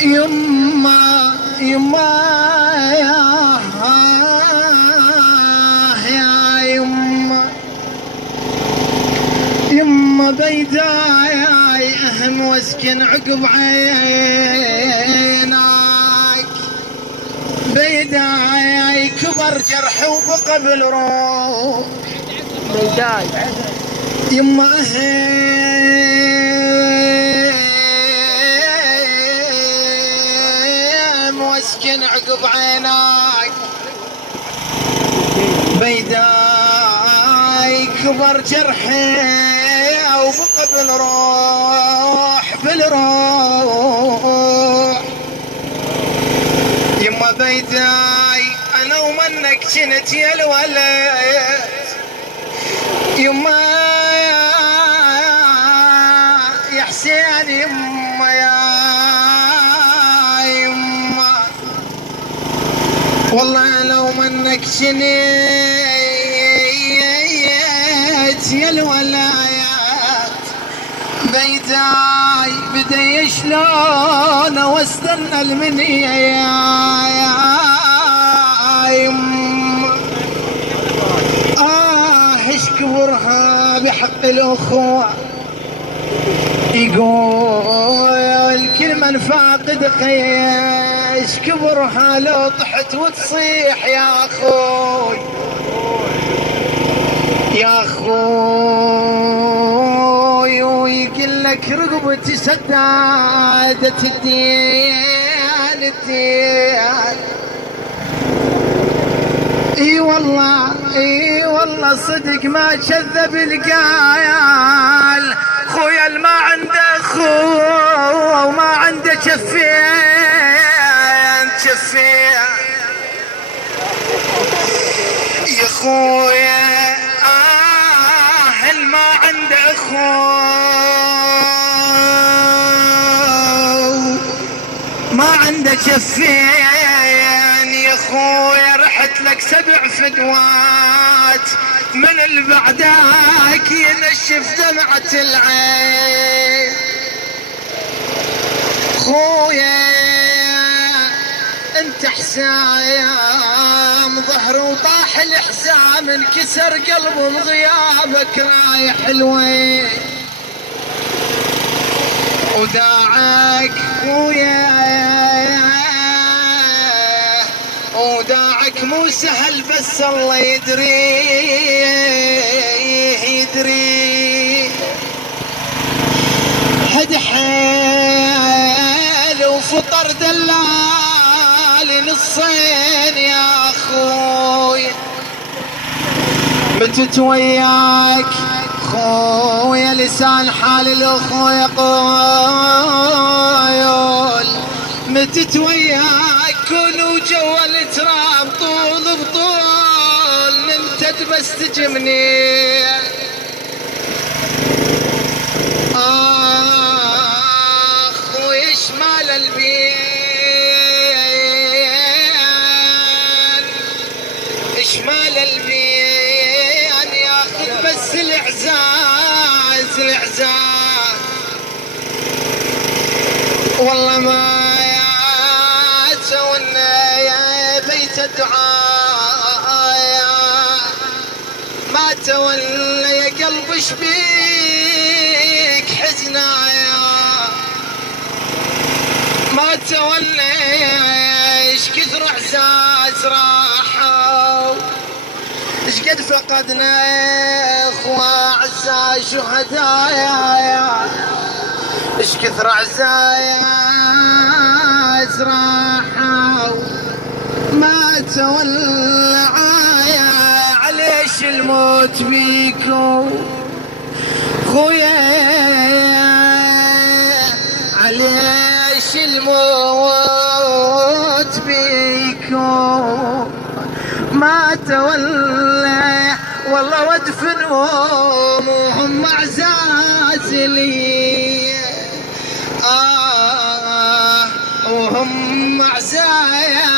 يما يما يا يما يما بيداي اهم واسكن عقب عيناك، بيداي كبر جرح وبقى بالروح، بيداي يما اهم واسكن عقب عيناك، بيداي كبر جرحي وبقى بالروح بالروح، يما بيداي انا ومنك جنت يا الولد، يما يا حسين يما يما والله انا ومنك جنت يا الولايات، بيداي بدي شلون واستنى المنية يا يما، ايش كبرها بحق الاخوة، يقول كل من فاقد خيش كبرها لو طحت وتصيح يا اخوي يا اخوي، ويقول لك رقبتي سدادة الدين الدين، اي والله صدق ما كذب القايل، خويا اللي ما عنده اخوه وما عنده شفين يا خويا اللي ما عنده اخوه ما عنده شفين يا خويا، رحت لك 7 فدوات من البعداك ينشف دمعة العين، خويا انت حسام ظهر وطاح الحزام، انكسر قلبه بغيابك رايح الوين، وداعك خويا وداعك مو سهل بس الله يدري حد حيل وفطر دلال نصين يا اخوي، متت وياك خويا لسان حال الاخو يقول، متت وياك كل وجوال تراب طول بطول، نمتد بس تجمني خويا شمال البين شمال البين ياخذ بس الإعزاز والله ما يتولى يا بيت الدعاء، ما تولى يا قلب شبيك حزنايا، ما تولى ايش كثر اعزاز راحوا، ايش قد فقدنا اخوة اعزاء شهدايا، ايش كثر اعزاز راحوا، ما تولى عايا عليش الموت بيكو خويا، عليش الموت بيكو، ما تولى والله وادفنهم وهم اعزاز لي، وهم اعزاز